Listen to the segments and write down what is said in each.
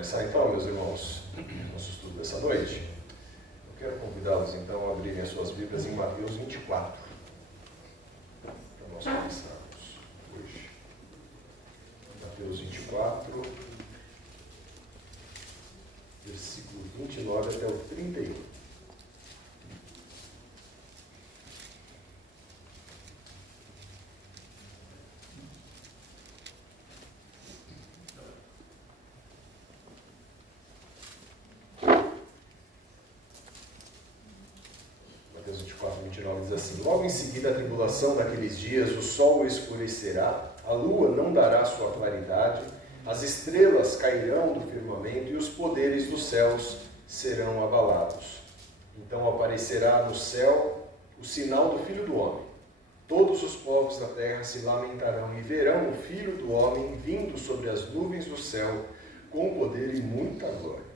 começar então, meus irmãos, nosso estudo dessa noite. Eu quero convidá-los então a abrirem as suas Bíblias em Mateus 24, para nós começarmos hoje. Mateus 24, versículo 29 até o 31. Mateus 24, 29 diz assim: Logo em seguida a tribulação daqueles dias, o sol escurecerá, a lua não dará sua claridade, as estrelas cairão do firmamento e os poderes dos céus serão abalados. Então aparecerá no céu o sinal do Filho do Homem. Todos os povos da terra se lamentarão e verão o Filho do Homem vindo sobre as nuvens do céu com poder e muita glória.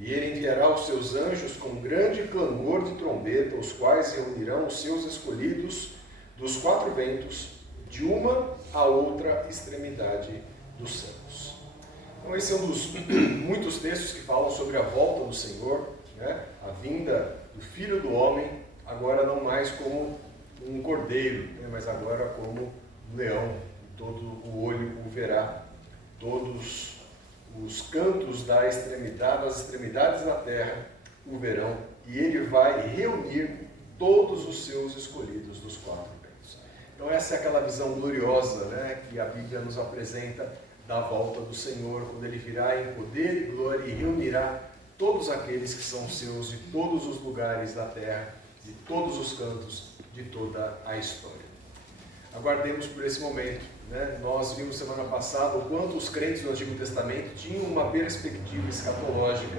E ele enviará os seus anjos com grande clamor de trombeta, os quais reunirão os seus escolhidos dos quatro ventos, de uma a outra extremidade dos céus. Então esse é um dos muitos textos que falam sobre a volta do Senhor, né? A vinda do Filho do Homem, agora não mais como um cordeiro, né? Mas agora como um leão, todo o olho o verá, todos os cantos das extremidades da terra o verão, e ele vai reunir todos os seus escolhidos dos quatro ventos. Então essa é aquela visão gloriosa, né, que a Bíblia nos apresenta da volta do Senhor, quando ele virá em poder e glória e reunirá todos aqueles que são seus de todos os lugares da terra, de todos os cantos de toda a história. Aguardemos por esse momento, né? Nós vimos semana passada o quanto os crentes do Antigo Testamento tinham uma perspectiva escatológica,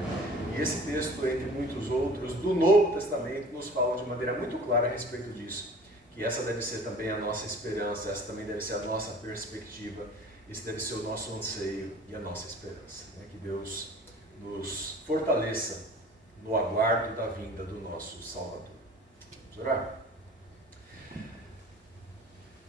e esse texto, entre muitos outros, do Novo Testamento, nos fala de maneira muito clara a respeito disso, que essa deve ser também a nossa esperança, essa também deve ser a nossa perspectiva, esse deve ser o nosso anseio e a nossa esperança, né? Que Deus nos fortaleça no aguardo da vinda do nosso Salvador. Vamos orar?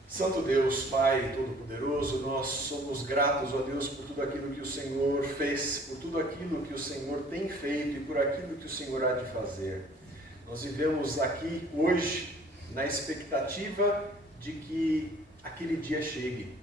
Santo Deus, Pai Todo-Poderoso, nós somos gratos, ó Deus, por tudo aquilo que o Senhor fez, por tudo aquilo que o Senhor tem feito e por aquilo que o Senhor há de fazer. Nós vivemos aqui hoje na expectativa de que aquele dia chegue,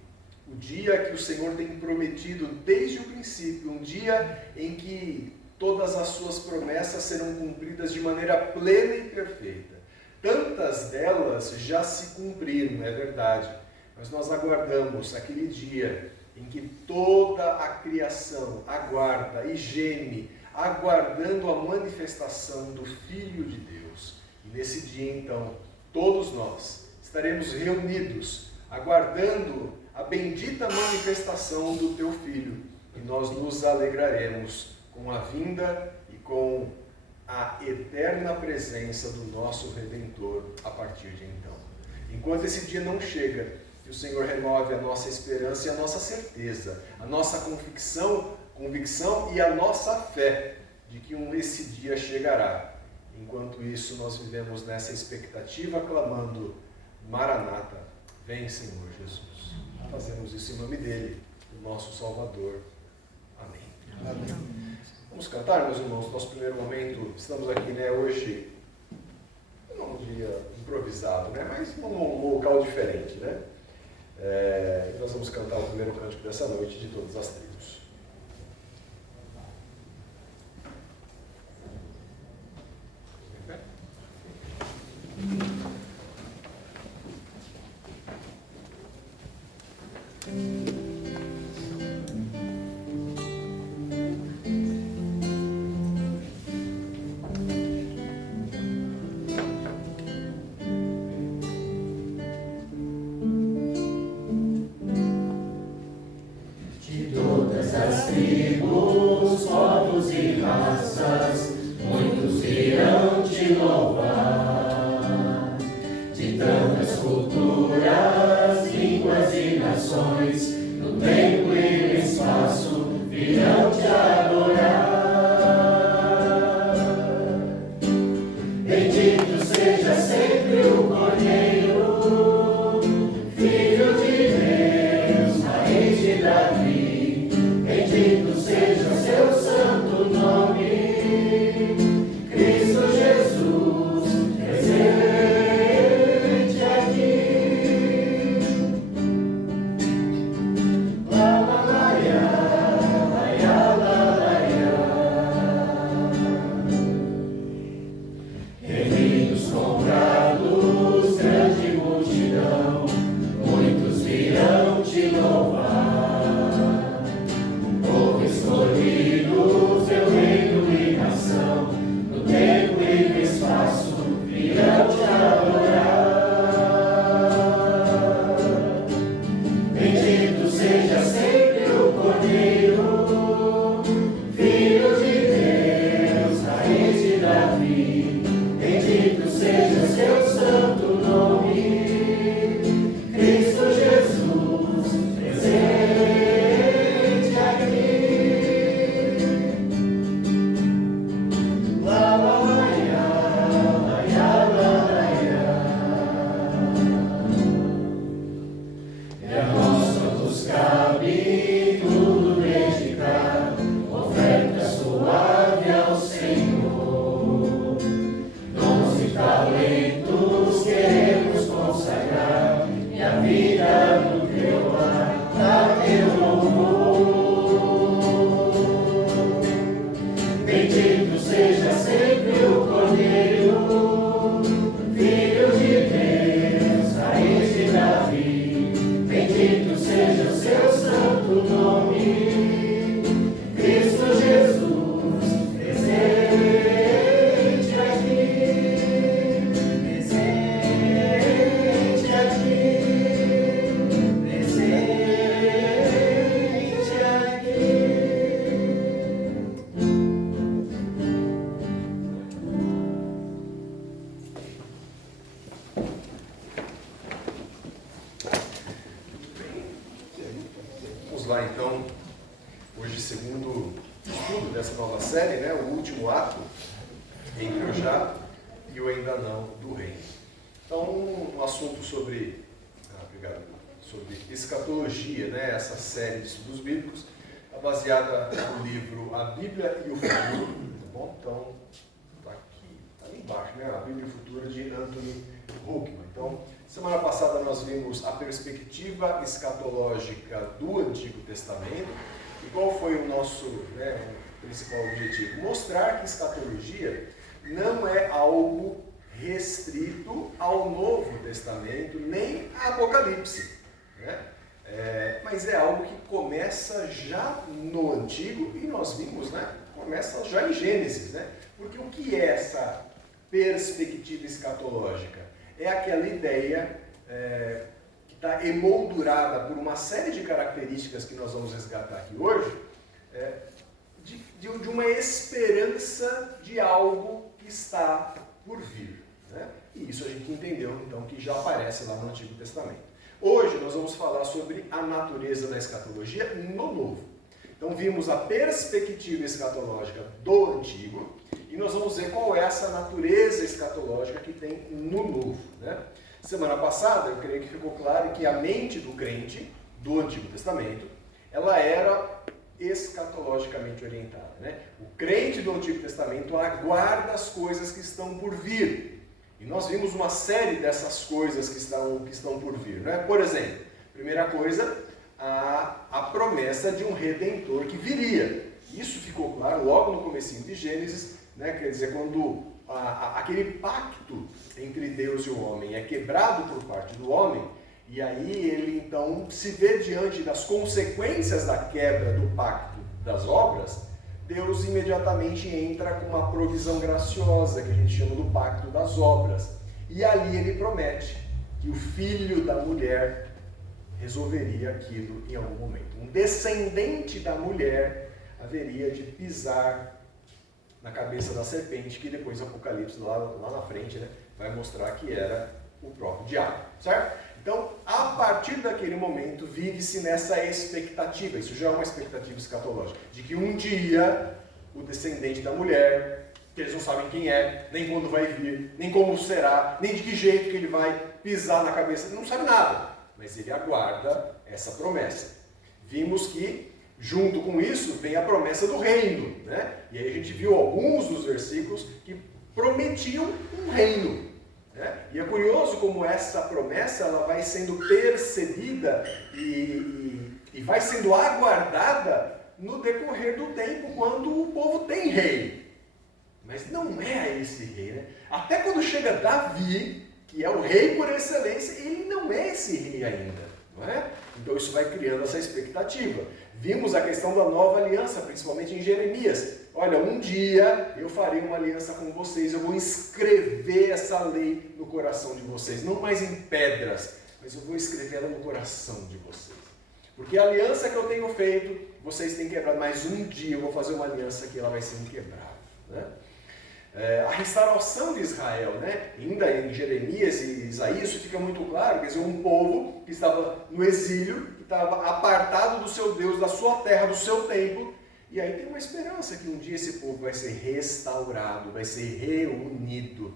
o dia que o Senhor tem prometido desde o princípio, um dia em que todas as suas promessas serão cumpridas de maneira plena e perfeita. Tantas delas já se cumpriram, é verdade, mas nós aguardamos aquele dia em que toda a criação aguarda e geme, aguardando a manifestação do Filho de Deus. E nesse dia, então, todos nós estaremos reunidos, aguardando a bendita manifestação do Teu Filho, e nós nos alegraremos com a vinda e com a eterna presença do nosso Redentor a partir de então. Enquanto esse dia não chega, que o Senhor renove a nossa esperança e a nossa certeza, a nossa convicção e a nossa fé de que esse dia chegará. Enquanto isso, nós vivemos nessa expectativa, clamando: Maranata, vem, Senhor Jesus. Fazemos isso em nome dele, do nosso Salvador. Amém. Amém. Vamos cantar, meus irmãos, nosso primeiro momento. Estamos aqui, né, hoje, não um dia improvisado, né, mas num local diferente, né? E nós vamos cantar o primeiro cântico dessa noite de todas as tribos. Bendito seja seu lá então, hoje segundo estudo dessa nova série, né, o último ato entre o já e o ainda não do reino. Então, um assunto sobre escatologia, né, essa série de estudos bíblicos, está baseada no livro A Bíblia e o Futuro, tá bom? Então, está aqui, tá ali embaixo, né, A Bíblia e o Futuro de Anthony Huckman. Então, semana passada nós vimos a perspectiva escatológica do Antigo Testamento. E qual foi o nosso principal objetivo? Mostrar que escatologia não é algo restrito ao Novo Testamento, nem a Apocalipse, né? Mas é algo que começa já no Antigo, e nós vimos, né? Começa já em Gênesis, né? Porque o que é essa perspectiva escatológica? É aquela ideia que está emoldurada por uma série de características que nós vamos resgatar aqui hoje, de uma esperança de algo que está por vir, né? E isso a gente entendeu, então, que já aparece lá no Antigo Testamento. Hoje nós vamos falar sobre a natureza da escatologia no Novo. Então vimos a perspectiva escatológica do Antigo e nós vamos ver qual é essa natureza escatológica que tem no Novo, né? Semana passada, eu creio que ficou claro que a mente do crente do Antigo Testamento, ela era escatologicamente orientada, né? O crente do Antigo Testamento aguarda as coisas que estão por vir. E nós vimos uma série dessas coisas que estão por vir, né? Por exemplo, primeira coisa, a promessa de um Redentor que viria. Isso ficou claro logo no comecinho de Gênesis, né? Quer dizer, quando aquele pacto entre Deus e o homem é quebrado por parte do homem, e aí ele então se vê diante das consequências da quebra do pacto das obras, Deus imediatamente entra com uma provisão graciosa, que a gente chama do pacto das obras. E ali ele promete que o filho da mulher resolveria aquilo em algum momento. Um descendente da mulher haveria de pisar na cabeça da serpente, que depois o Apocalipse, lá na frente, né, vai mostrar que era o próprio diabo, certo? Então, a partir daquele momento, vive-se nessa expectativa, isso já é uma expectativa escatológica, de que um dia o descendente da mulher, que eles não sabem quem é, nem quando vai vir, nem como será, nem de que jeito que ele vai pisar na cabeça, não sabe nada, mas ele aguarda essa promessa. Vimos que, junto com isso, vem a promessa do reino, né? E aí a gente viu alguns dos versículos que prometiam um reino. E é curioso como essa promessa ela vai sendo percebida e vai sendo aguardada no decorrer do tempo, quando o povo tem rei. Mas não é esse rei, né? Até quando chega Davi, que é o rei por excelência, ele não é esse rei ainda, não é? Então isso vai criando essa expectativa. Vimos a questão da nova aliança, principalmente em Jeremias. Olha, um dia eu farei uma aliança com vocês, eu vou escrever essa lei no coração de vocês, não mais em pedras, mas eu vou escrever ela no coração de vocês. Porque a aliança que eu tenho feito, vocês têm quebrado, mas um dia eu vou fazer uma aliança que ela vai ser inquebrável, né? A restauração de Israel, né? Ainda em Jeremias e Isaías, isso fica muito claro, quer dizer, um povo que estava no exílio, que estava apartado do seu Deus, da sua terra, do seu templo. E aí tem uma esperança que um dia esse povo vai ser restaurado, vai ser reunido.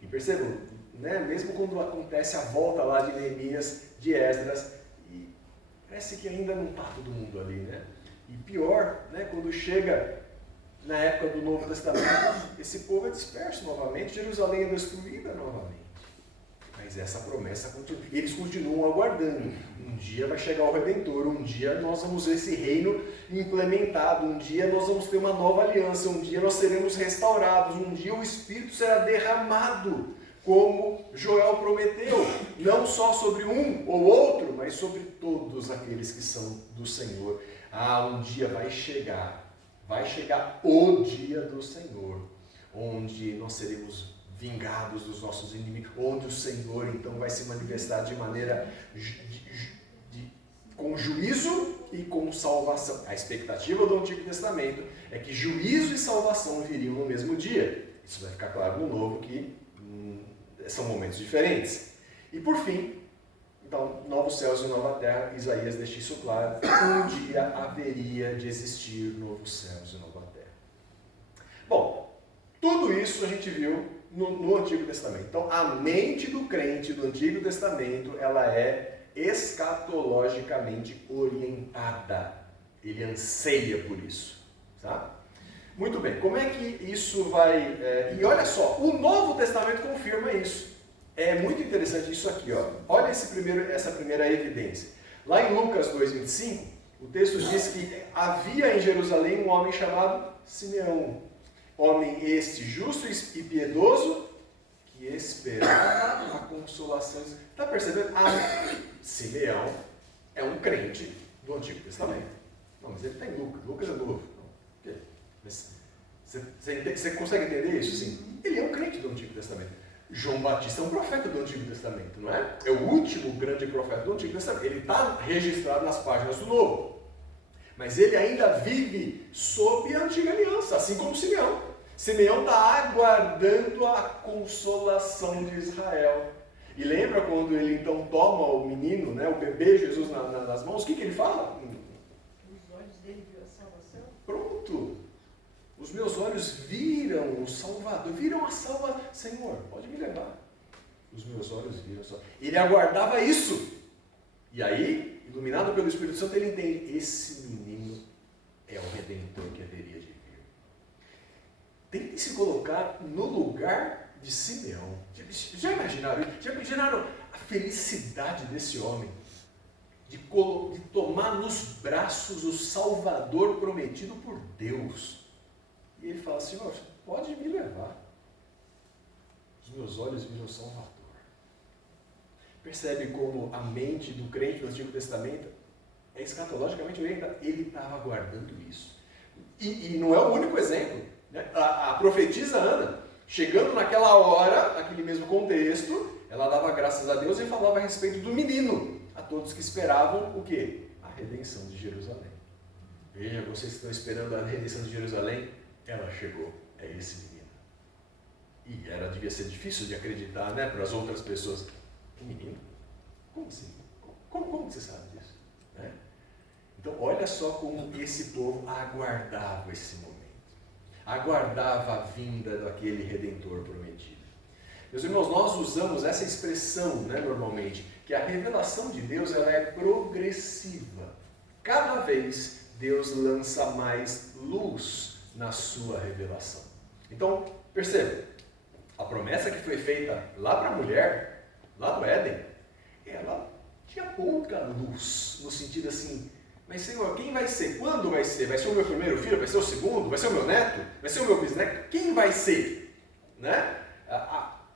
E percebam, né, mesmo quando acontece a volta lá de Neemias, de Esdras, e parece que ainda não está todo mundo ali, né? E pior, né, quando chega na época do Novo Testamento, esse povo é disperso novamente, Jerusalém é destruída novamente. Mas essa promessa continua. E eles continuam aguardando. Um dia vai chegar o Redentor, um dia nós vamos ver esse reino implementado, um dia nós vamos ter uma nova aliança, um dia nós seremos restaurados, um dia o Espírito será derramado, como Joel prometeu, não só sobre um ou outro, mas sobre todos aqueles que são do Senhor. Um dia vai chegar o dia do Senhor, onde nós seremos vingados dos nossos inimigos, onde o Senhor então vai se manifestar de maneira com juízo e com salvação. A expectativa do Antigo Testamento é que juízo e salvação viriam no mesmo dia. Isso vai ficar claro no Novo, que são momentos diferentes. E por fim, Então, novos céus e nova terra, Isaías deixa isso claro. Um dia haveria de existir novos céus e nova terra. Bom, tudo isso a gente viu no Antigo Testamento. Então, a mente do crente do Antigo Testamento, ela é escatologicamente orientada. Ele anseia por isso. Tá? Muito bem, como é que isso vai... E olha só, o Novo Testamento confirma isso. É muito interessante isso aqui, ó. Olha essa primeira evidência. Lá em Lucas 2,25, o texto diz que havia em Jerusalém um homem chamado Simeão. Homem este justo e piedoso, que esperava a consolação. Está percebendo? Simeão é um crente do Antigo Testamento. Não, mas ele está em Lucas. Lucas é novo. Não. Mas você consegue entender isso? Sim. Ele é um crente do Antigo Testamento. João Batista é um profeta do Antigo Testamento, não é? É o último grande profeta do Antigo Testamento. Ele está registrado nas páginas do Novo. Mas ele ainda vive sob a antiga aliança, assim como Simeão. Simeão está aguardando a consolação de Israel. E lembra quando ele então toma o menino, né, o bebê Jesus nas mãos, o que ele fala? Os olhos dele viram a salvação? Pronto. Os meus olhos viram o Salvador, viram a salvação. Senhor, pode me levar. Os meus olhos viram o Salvador. Ele aguardava isso. E aí, iluminado pelo Espírito Santo, ele entende, esse menino é o Redentor que haveria de vir. Tente se colocar no lugar de Simeão. Já imaginaram? Já imaginaram a felicidade desse homem? De tomar nos braços o Salvador prometido por Deus. E ele fala, Senhor, pode me levar. Os meus olhos viram o Salvador. Percebe como a mente do crente do Antigo Testamento é escatologicamente orientada. Ele estava aguardando isso. E não é o único exemplo. Né? A profetisa Ana, chegando naquela hora, naquele mesmo contexto, ela dava graças a Deus e falava a respeito do menino. A todos que esperavam o quê? A redenção de Jerusalém. Veja, vocês que estão esperando a redenção de Jerusalém, ela chegou, é esse menino. E devia ser difícil de acreditar, né, para as outras pessoas. Um menino? Como assim? Como você sabe disso? Né? Então, olha só como esse povo aguardava esse momento. Aguardava a vinda daquele Redentor prometido. Meus irmãos, nós usamos essa expressão, né, normalmente, que a revelação de Deus ela é progressiva. Cada vez Deus lança mais luz na sua revelação. Então, perceba, a promessa que foi feita lá para a mulher, lá no Éden, ela tinha pouca luz, no sentido assim, mas Senhor, quem vai ser? Quando vai ser? Vai ser o meu primeiro filho? Vai ser o segundo? Vai ser o meu neto? Vai ser o meu bisneto? Quem vai ser? Né?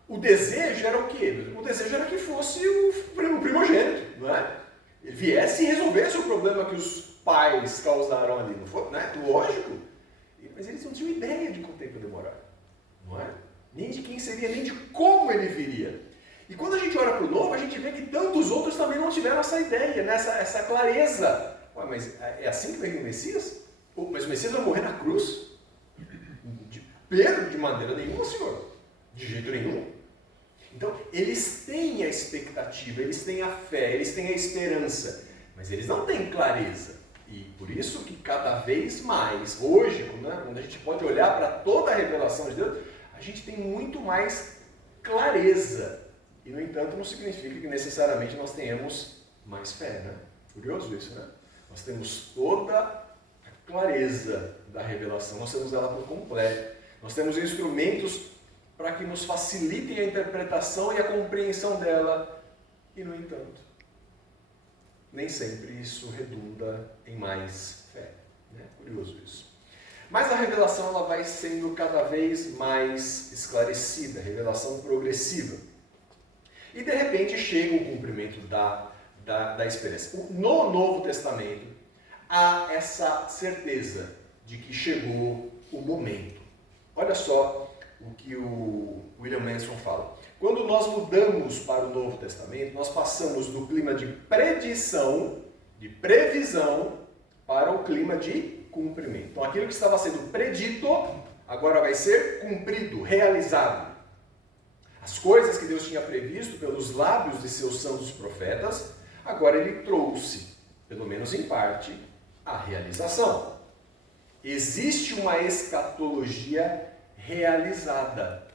O desejo era o quê? O desejo era que fosse o primogênito, não é? Ele viesse e resolvesse o problema que os pais causaram ali, não foi? Né? Lógico. Mas eles não tinham ideia de quanto tempo ia demorar, não é? Nem de quem seria, nem de como ele viria. E quando a gente olha para o novo, a gente vê que tantos outros também não tiveram essa ideia, né? essa clareza. Ué, mas é assim que vem o Messias? Mas o Messias vai morrer na cruz? Pedro, de maneira nenhuma, Senhor. De jeito nenhum. Então, eles têm a expectativa, eles têm a fé, eles têm a esperança, mas eles não têm clareza. E por isso que cada vez mais, hoje, né, quando a gente pode olhar para toda a revelação de Deus, a gente tem muito mais clareza. E, no entanto, não significa que necessariamente nós tenhamos mais fé, né? Curioso isso, né? Nós temos toda a clareza da revelação, nós temos ela por completo. Nós temos instrumentos para que nos facilitem a interpretação e a compreensão dela. E, no entanto, nem sempre isso redunda em mais fé. Né? Curioso isso. Mas a revelação ela vai sendo cada vez mais esclarecida, revelação progressiva. E de repente chega o cumprimento da experiência. No Novo Testamento há essa certeza de que chegou o momento. Olha só o que o William Manson fala. Quando nós mudamos para o Novo Testamento, nós passamos do clima de predição, de previsão, para o clima de cumprimento. Então, aquilo que estava sendo predito, agora vai ser cumprido, realizado. As coisas que Deus tinha previsto pelos lábios de seus santos profetas, agora ele trouxe, pelo menos em parte, a realização. Existe uma escatologia realizada.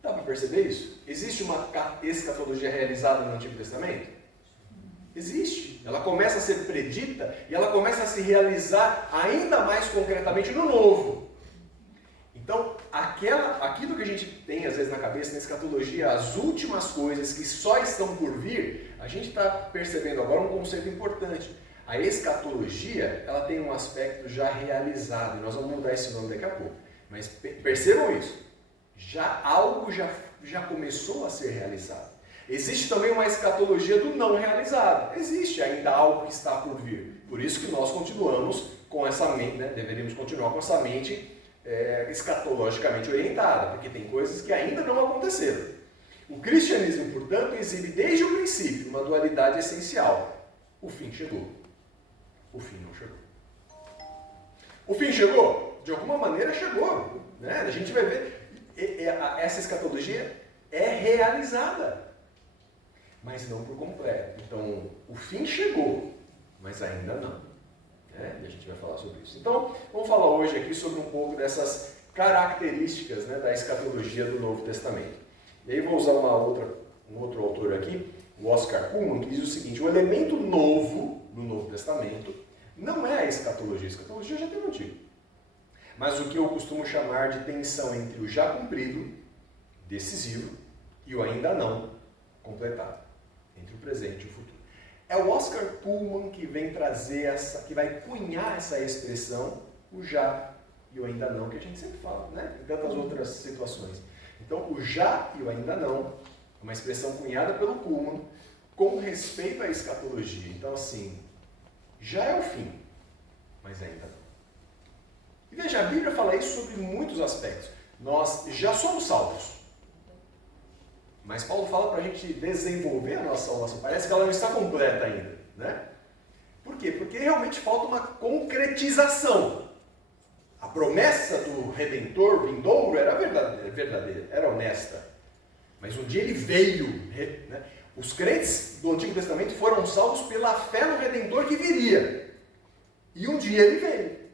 Dá para perceber isso? Existe uma escatologia realizada no Antigo Testamento? Existe. Ela começa a ser predita e ela começa a se realizar ainda mais concretamente no Novo. Então, aquilo que a gente tem às vezes na cabeça, na escatologia, as últimas coisas que só estão por vir, a gente está percebendo agora um conceito importante. A escatologia, ela tem um aspecto já realizado, e nós vamos mudar esse nome daqui a pouco. Mas percebam isso, algo já começou a ser realizado. Existe também uma escatologia do não realizado. Existe ainda algo que está por vir. Por isso que nós continuamos com essa mente, deveríamos continuar com essa mente escatologicamente orientada, porque tem coisas que ainda não aconteceram. O cristianismo, portanto, exibe desde o princípio uma dualidade essencial. O fim chegou. O fim não chegou. O fim chegou? De alguma maneira chegou. Né? A gente vai ver, essa escatologia é realizada, mas não por completo. Então, o fim chegou, mas ainda não. E a gente vai falar sobre isso. Então, vamos falar hoje aqui sobre um pouco dessas características da escatologia do Novo Testamento. E aí vou usar um outro autor aqui, o Oscar Pullman, que diz o seguinte: o elemento novo no Novo Testamento não é a escatologia. A escatologia já tem no Antigo. Mas o que eu costumo chamar de tensão entre o já cumprido, decisivo, e o ainda não completado. Entre o presente e o futuro. É o Oscar Pullman que vem trazer que vai cunhar essa expressão, o já e o ainda não, que a gente sempre fala, em tantas outras situações. Então, o já e o ainda não é uma expressão cunhada pelo Pullman com respeito à escatologia. Então, assim, já é o fim, mas ainda não. E veja, a Bíblia fala isso sobre muitos aspectos. Nós já somos salvos. Mas Paulo fala para a gente desenvolver a nossa salvação. Parece que ela não está completa ainda. Por quê? Porque realmente falta uma concretização. A promessa do Redentor vindouro era verdadeira, era honesta. Mas um dia ele veio. Os crentes do Antigo Testamento foram salvos pela fé no Redentor que viria. E um dia ele veio.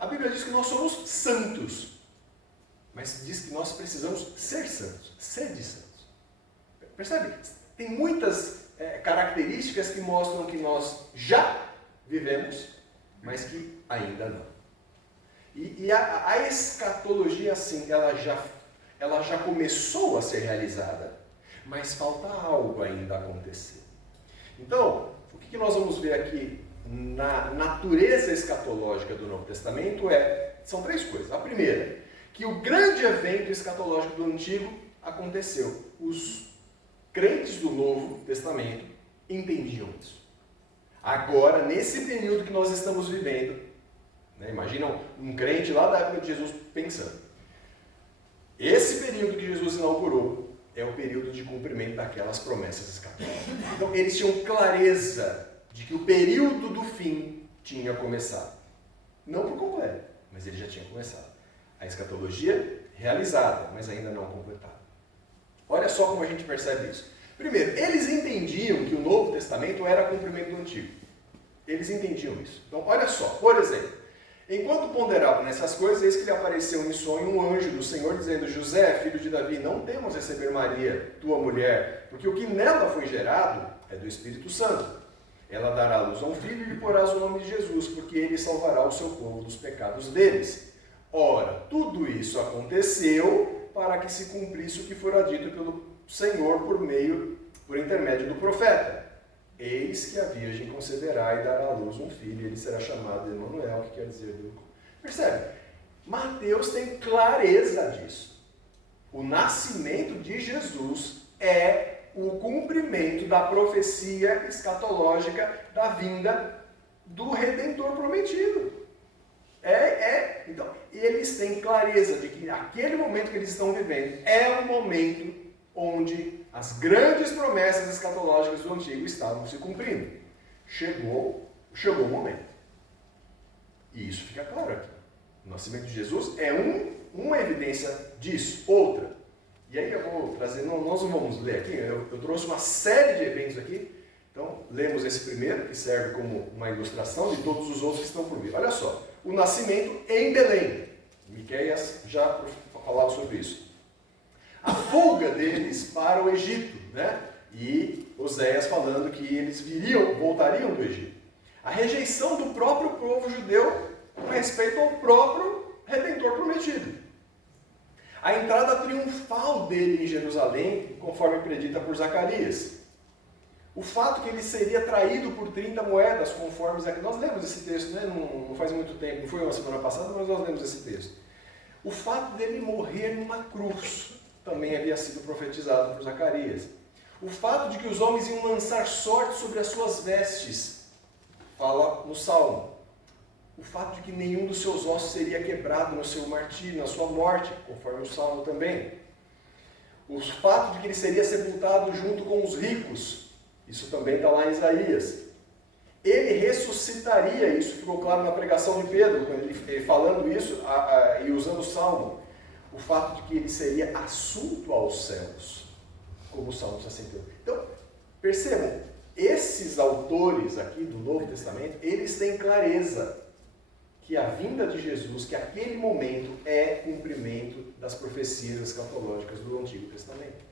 A Bíblia diz que nós somos santos. Mas diz que nós precisamos ser santos, sede santos. Percebe? Tem muitas características que mostram que nós já vivemos, mas que ainda não. E a escatologia, assim, ela já começou a ser realizada, mas falta algo ainda acontecer. Então, o que nós vamos ver aqui na natureza escatológica do Novo Testamento são três coisas. A primeira, que o grande evento escatológico do Antigo aconteceu. Os crentes do Novo Testamento entendiam isso. Agora, nesse período que nós estamos vivendo, imaginam um crente lá da época de Jesus pensando, esse período que Jesus inaugurou é o período de cumprimento daquelas promessas escatológicas. Então, eles tinham clareza de que o período do fim tinha começado. Não por completo, mas ele já tinha começado. A escatologia realizada, mas ainda não completada. Olha só como a gente percebe isso. Primeiro, eles entendiam que o Novo Testamento era cumprimento do Antigo. Eles entendiam isso. Então, olha só. Por exemplo, enquanto ponderavam nessas coisas, eis que lhe apareceu em sonho um anjo do Senhor, dizendo: José, filho de Davi, não temas receber Maria, tua mulher, porque o que nela foi gerado é do Espírito Santo. Ela dará à luz a um filho e lhe porás o nome de Jesus, porque ele salvará o seu povo dos pecados deles. Ora, tudo isso aconteceu para que se cumprisse o que fora dito pelo Senhor por intermédio do profeta. Eis que a Virgem conceberá e dará à luz um filho, e ele será chamado Emanuel, que quer dizer Deus. Percebe? Mateus tem clareza disso. O nascimento de Jesus é o cumprimento da profecia escatológica da vinda do Redentor prometido. Então, eles têm clareza de que aquele momento que eles estão vivendo é o momento onde as grandes promessas escatológicas do Antigo estavam se cumprindo. Chegou o momento. E isso fica claro aqui. O nascimento de Jesus é um uma evidência disso. Outra, e aí eu vou trazer, nós não vamos ler aqui, eu trouxe uma série de eventos aqui. Então, lemos esse primeiro, que serve como uma ilustração de todos os outros que estão por vir. Olha só, o nascimento em Belém. Miqueias já falava sobre isso. A fuga deles para o Egito, né? E Oséias falando que eles voltariam do Egito. A rejeição do próprio povo judeu com respeito ao próprio Redentor prometido. A entrada triunfal dele em Jerusalém, conforme predita por Zacarias. O fato que ele seria traído por 30 moedas, conforme nós lemos esse texto, né? Não faz muito tempo, não foi uma semana passada, mas nós lemos esse texto. O fato dele morrer numa cruz também havia sido profetizado por Zacarias. O fato de que os homens iam lançar sorte sobre as suas vestes, fala no Salmo. O fato de que nenhum dos seus ossos seria quebrado no seu martírio, na sua morte, conforme o Salmo também. O fato de que ele seria sepultado junto com os ricos, isso também está lá em Isaías. Ele ressuscitaria, isso ficou claro na pregação de Pedro, quando ele falando isso e usando o Salmo. O fato de que ele seria assunto aos céus, como o Salmo 61. Então, percebam, esses autores aqui do Novo Testamento, eles têm clareza que a vinda de Jesus, que aquele momento é cumprimento das profecias escatológicas do Antigo Testamento.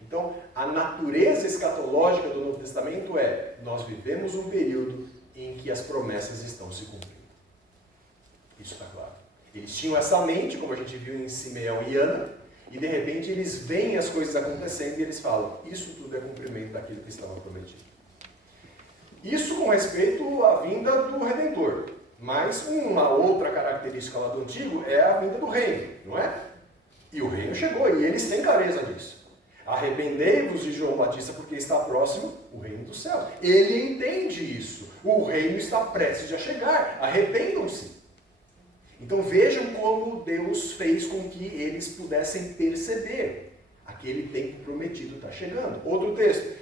Então, a natureza escatológica do Novo Testamento é: nós vivemos um período em que as promessas estão se cumprindo. Isso está claro. Eles tinham essa mente, como a gente viu em Simeão e Ana, e de repente eles veem as coisas acontecendo e eles falam: isso tudo é cumprimento daquilo que estava prometido. Isso com respeito à vinda do Redentor. Mas uma outra característica lá do Antigo é a vinda do reino, não é? E o reino chegou, e eles têm clareza disso. Arrependei-vos de João Batista, porque está próximo o reino do céu. Ele entende isso. O reino está prestes a chegar. Arrependam-se. Então vejam como Deus fez com que eles pudessem perceber. Aquele tempo prometido está chegando. Outro texto.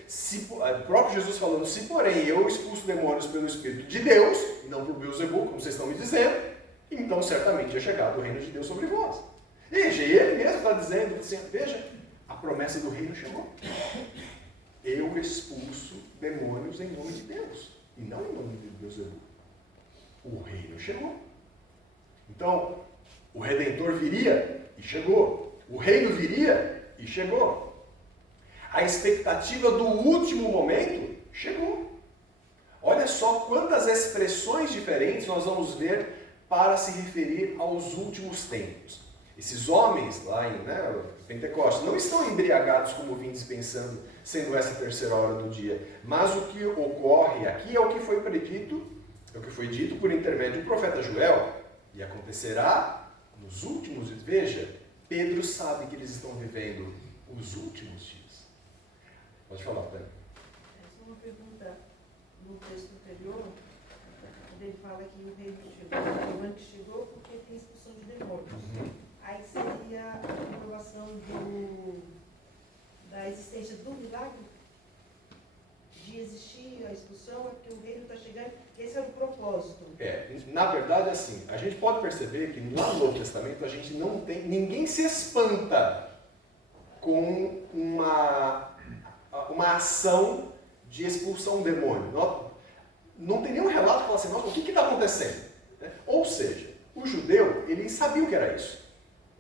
O próprio Jesus falando: se porém eu expulso demônios pelo Espírito de Deus, e não por Beelzebub, como vocês estão me dizendo, então certamente é chegado o reino de Deus sobre vós. Veja, ele mesmo está dizendo assim: veja, a promessa do reino chegou. Eu expulso demônios em nome de Deus, e não em nome de Beelzebub. O reino chegou. Então, o Redentor viria e chegou. O reino viria e chegou. A expectativa do último momento chegou. Olha só quantas expressões diferentes nós vamos ver para se referir aos últimos tempos. Esses homens lá em Pentecostes não estão embriagados como vinhos pensando, sendo essa terceira hora do dia. Mas o que ocorre aqui é o que foi predito, é o que foi dito por intermédio do profeta Joel. E acontecerá nos últimos dias. Veja, Pedro sabe que eles estão vivendo os últimos dias. Pode falar, Pedro. Essa é uma pergunta no texto anterior, quando ele fala que o reino chegou, o ano que chegou porque tem expulsão de demônios. Aí seria a comprovação da existência do milagre, de existir a expulsão, é porque o reino está chegando. Esse é o propósito. Na verdade, assim, a gente pode perceber que lá no Novo Testamento a gente não tem, ninguém se espanta com uma ação de expulsão do demônio. Não tem nenhum relato que fala assim: nossa, o que está acontecendo? Ou seja, o judeu, ele sabia o que era isso.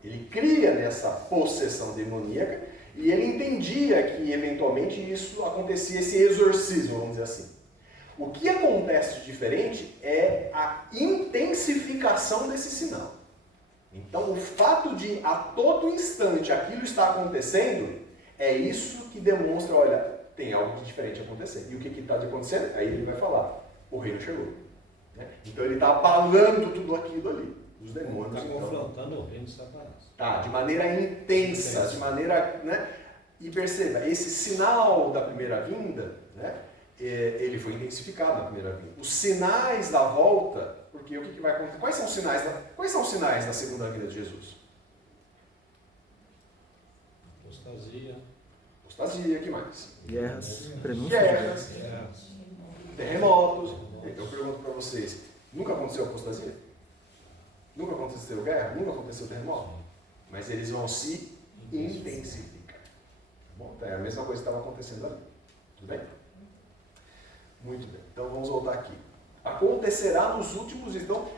Ele cria nessa possessão demoníaca e ele entendia que eventualmente isso acontecia, esse exorcismo, vamos dizer assim. O que acontece de diferente é a intensificação desse sinal. Então, o fato de a todo instante aquilo está acontecendo, é isso que demonstra: olha, tem algo de diferente acontecendo. E o que está acontecendo? Aí ele vai falar: o reino chegou. Então ele está abalando tudo aquilo ali. Os demônios está confrontando o reino de Satanás. Tá, de maneira intensa, de maneira, e perceba, esse sinal da primeira vinda, ele foi intensificado na primeira vinda. Os sinais da volta, porque o que vai acontecer? Quais são os sinais da segunda vinda de Jesus? Apostasia, que mais? Guerras, terremotos. Então eu pergunto para vocês: nunca aconteceu apostasia? Nunca aconteceu guerra? Nunca aconteceu terremoto? Mas eles vão se intensificar. Bom, é a mesma coisa que estava acontecendo ali. Tudo bem? Muito bem. Então vamos voltar aqui. Acontecerá nos últimos dias. Então,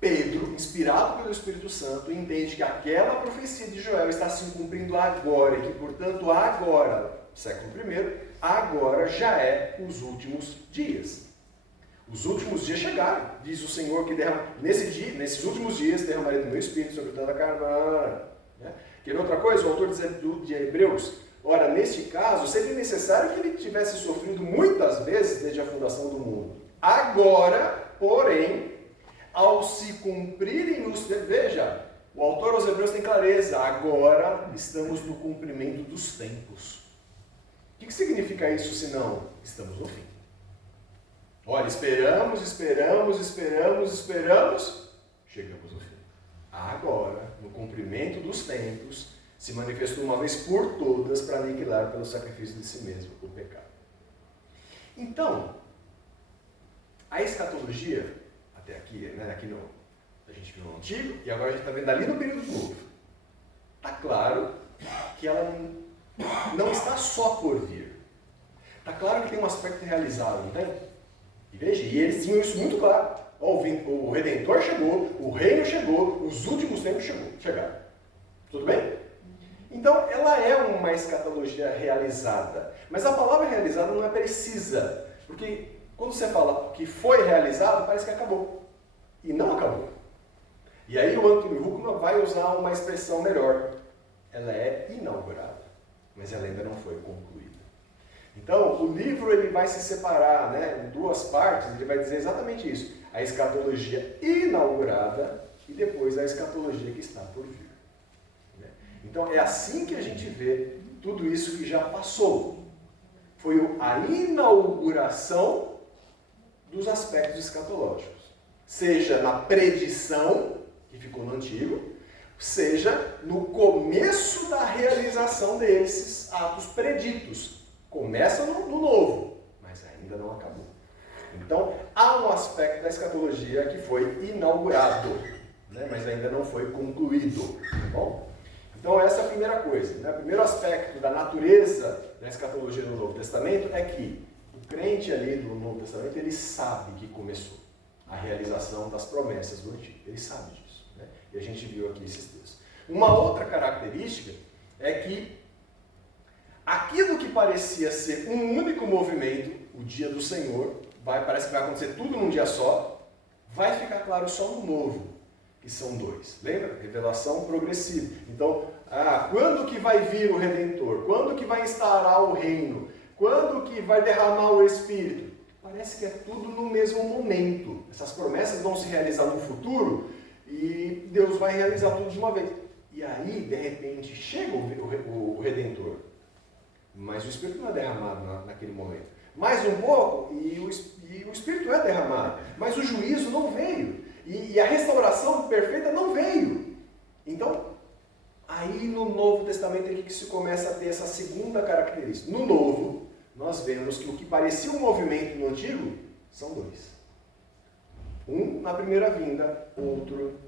Pedro, inspirado pelo Espírito Santo, entende que aquela profecia de Joel está se cumprindo agora, e que, portanto, agora, século I, agora já é os últimos dias. Os últimos dias chegaram, diz o Senhor, que nesses últimos dias derramarei do meu Espírito sobre toda a carne. Né? Quer ver outra coisa? O autor de Hebreus, ora, neste caso, seria necessário que ele tivesse sofrido muitas vezes desde a fundação do mundo. Agora, porém, ao se cumprirem os... Veja, o autor aos Hebreus tem clareza. Agora estamos no cumprimento dos tempos. O que significa isso, senão? Estamos no fim. Olha, esperamos, chegamos no fim. Agora, no cumprimento dos tempos, se manifestou uma vez por todas para aniquilar pelo sacrifício de si mesmo o pecado. Então, a escatologia, até aqui, né, a gente viu no Antigo, e agora a gente está vendo ali no período novo. Está claro que ela não está só por vir. Está claro que tem um aspecto realizado, não tem? E veja, e eles tinham isso muito claro. O Redentor chegou, o Reino chegou, os últimos tempos chegaram. Tudo bem? Então, ela é uma escatologia realizada. Mas a palavra realizada não é precisa. Porque quando você fala que foi realizado, parece que acabou. E não acabou. E aí o Anthony Huckman vai usar uma expressão melhor. Ela é inaugurada, mas ela ainda não foi concluída. Então, o livro ele vai se separar, né, em duas partes, ele vai dizer exatamente isso. A escatologia inaugurada e depois a escatologia que está por vir. Então, é assim que a gente vê tudo isso que já passou. Foi a inauguração dos aspectos escatológicos. Seja na predição, que ficou no Antigo, seja no começo da realização desses atos preditos. Começa no Novo, mas ainda não acabou. Então, há um aspecto da escatologia que foi inaugurado, né, mas ainda não foi concluído. Tá bom? Então, essa é a primeira coisa. Né? O primeiro aspecto da natureza da escatologia no Novo Testamento é que o crente ali do Novo Testamento, ele sabe que começou a realização das promessas do Antigo. Ele sabe disso. Né? E a gente viu aqui esses textos. Uma outra característica é que aquilo que parecia ser um único movimento, o dia do Senhor, parece que vai acontecer tudo num dia só, vai ficar claro só no Novo, que são dois. Lembra? Revelação progressiva. Então, quando que vai vir o Redentor? Quando que vai instaurar o reino? Quando que vai derramar o Espírito? Parece que é tudo no mesmo momento. Essas promessas vão se realizar no futuro e Deus vai realizar tudo de uma vez. E aí, de repente, chega o Redentor. Mas o Espírito não é derramado naquele momento. Mais um pouco e o Espírito é derramado. Mas o juízo não veio. E a restauração perfeita não veio. Então, aí no Novo Testamento é que se começa a ter essa segunda característica. No Novo, nós vemos que o que parecia um movimento no Antigo, são dois. Um na primeira vinda, outro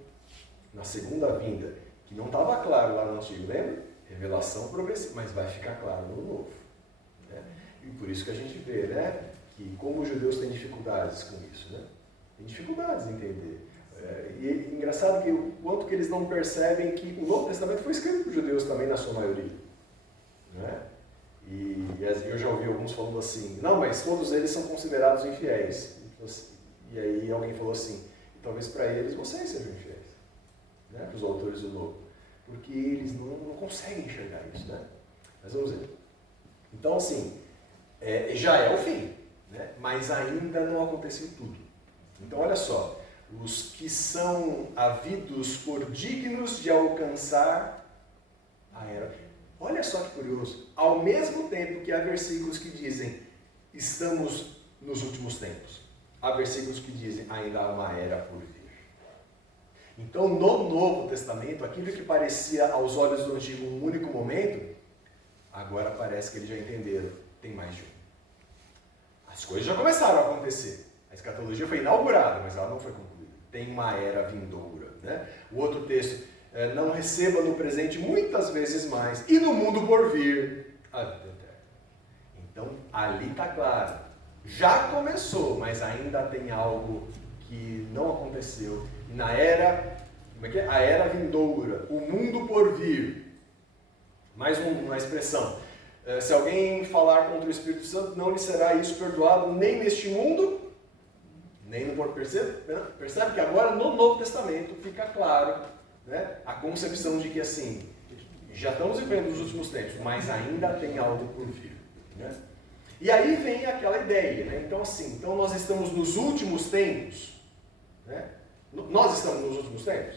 na segunda vinda. Que não estava claro lá no Antigo, lembra? Revelação progressiva, mas vai ficar claro no Novo. Né? E por isso que a gente vê, né, que como os judeus têm dificuldades com isso, né? Tem dificuldades em entender. E é engraçado que o quanto que eles não percebem que o Novo Testamento foi escrito por judeus também, na sua maioria. Né? E eu já ouvi alguns falando assim, não, mas todos eles são considerados infiéis. E aí alguém falou assim, talvez para eles vocês sejam infiéis, né? Para os autores do Novo. Porque eles não conseguem enxergar isso, né? Mas vamos ver. Então, assim, já é o fim, né? Mas ainda não aconteceu tudo. Então, olha só, os que são havidos por dignos de alcançar a era. Olha só que curioso. Ao mesmo tempo que há versículos que dizem estamos nos últimos tempos, há versículos que dizem ainda há uma era por vir. Então, no Novo Testamento, aquilo que parecia aos olhos do Antigo um único momento, agora parece que eles já entenderam, tem mais de um. As coisas já começaram a acontecer. A escatologia foi inaugurada, mas ela não foi concluída. tem uma era vindoura. Né? O outro texto, não receba no presente muitas vezes mais, e no mundo por vir a vida eterna. Então, ali está claro. Já começou, mas ainda tem algo que não aconteceu. E na era, como é que é? A era vindoura, o mundo por vir. Mais uma expressão. Se alguém falar contra o Espírito Santo, não lhe será isso perdoado nem neste mundo, nem no por percebe que agora no Novo Testamento fica claro, né, a concepção de que assim, já estamos vivendo os últimos tempos, mas ainda tem algo por vir. Né? E aí vem aquela ideia, né? Então assim, nós estamos nos últimos tempos, né? Nós estamos nos últimos tempos?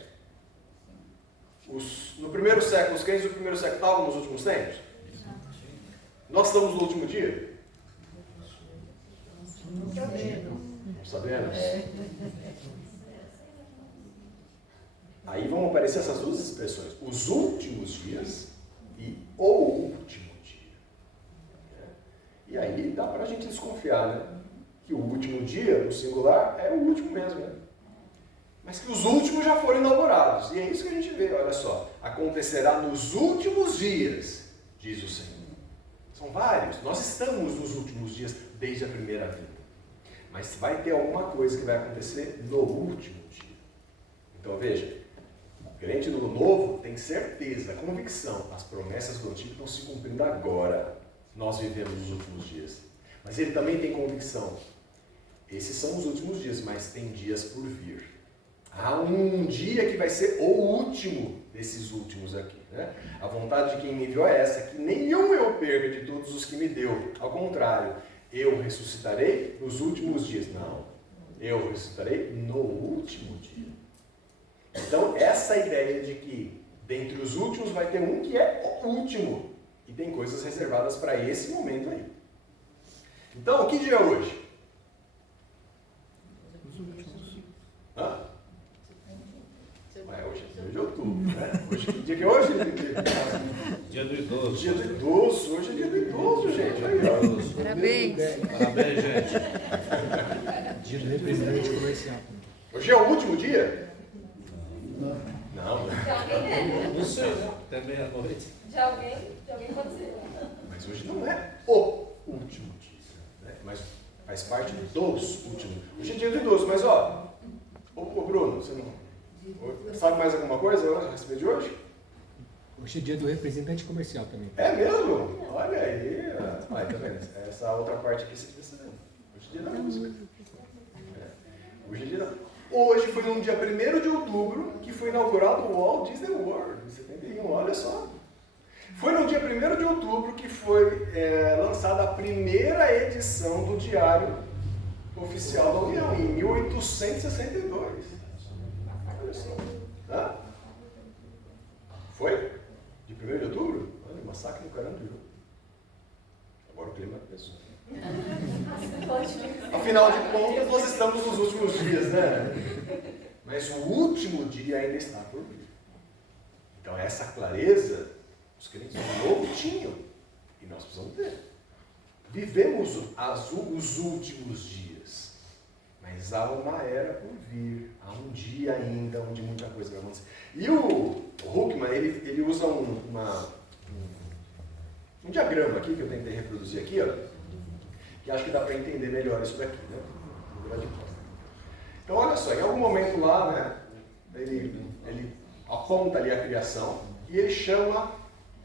No primeiro século, os crentes do primeiro século estavam nos últimos tempos? Nós estamos no último dia? Não sabemos. Aí vão aparecer essas duas expressões, os últimos dias e o último dia. E aí dá para a gente desconfiar, né? Que o último dia, no singular, é o último mesmo, né? Mas que os últimos já foram inaugurados. E é isso que a gente vê, olha só. Acontecerá nos últimos dias, diz o Senhor. São vários. Nós estamos nos últimos dias desde a primeira vinda. Mas vai ter alguma coisa que vai acontecer no último dia. Então veja, o crente do novo tem certeza, convicção. As promessas do antigo estão se cumprindo agora. Nós vivemos os últimos dias. Mas ele também tem convicção. Esses são os últimos dias, mas tem dias por vir. Há um dia que vai ser o último desses últimos aqui. Né? A vontade de quem me enviou é essa, que nenhum eu perca de todos os que me deu. Ao contrário, eu ressuscitarei nos últimos dias. Não, eu ressuscitarei no último dia. Então, essa ideia de que dentre os últimos vai ter um que é o último. E tem coisas reservadas para esse momento aí. Então, que dia é hoje? Os últimos. Hã? Hoje é 1 de outubro, né? Hoje, que dia que é hoje? Dia do idoso. Dia do idoso. Hoje é dia do idoso, gente. Aí, ó. Parabéns. Parabéns, gente. Dia do representante comercial. Hoje é o último dia? Não. Não. De alguém é. Não sei, né? Até meia-noite. De alguém pode ser. Mas hoje não é o último dia. Né? Mas faz parte dos últimos. Hoje é dia do idoso, mas ó. Ô Bruno, você não sabe mais alguma coisa a respeito de hoje? Hoje é dia do representante comercial também. É mesmo? Olha aí. Tá vendo? Essa outra parte aqui você devia saber. Hoje é dia da música. Hoje é dia da... Hoje foi no dia 1º de outubro que foi inaugurado o Walt Disney World, em 71, olha só. Foi no dia 1º de outubro que foi lançada a primeira edição do Diário Oficial da União, em 1862. Olha só. Hã? Foi? De 1º de outubro? Olha, massacre do caramba, viu? Agora o clima pesou. Afinal de contas, nós estamos nos últimos dias, né? Mas o último dia ainda está por vir. Então, essa clareza, os crentes do novo tinham. E nós precisamos ter. Vivemos os últimos dias. Mas há uma era por vir. Há um dia ainda onde muita coisa vai acontecer. E o Huckman, ele usa um diagrama aqui, que eu tentei reproduzir aqui, ó. Que acho que dá para entender melhor isso daqui, né? Então, olha só, em algum momento lá, né, ele aponta ali a criação e ele chama,